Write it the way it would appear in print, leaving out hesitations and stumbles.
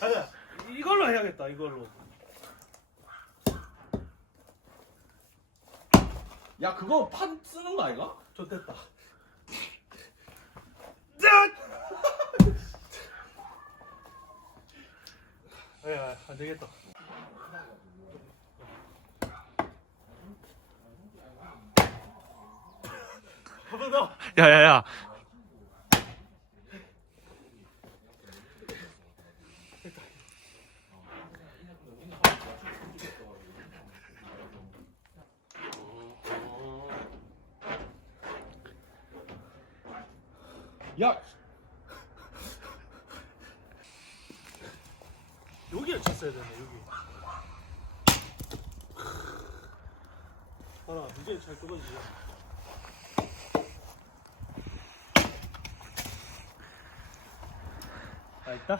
아니야. 이걸로 해야겠다. 이걸로. 야 그거 판 쓰는 거 아이가? 좋됐다. 야, 안 되겠다. 한 번 더. 야야야. 야 여기를 쳤어야 되네. 여기. 하나, 이제 잘 뜨거지지. 아, 있다?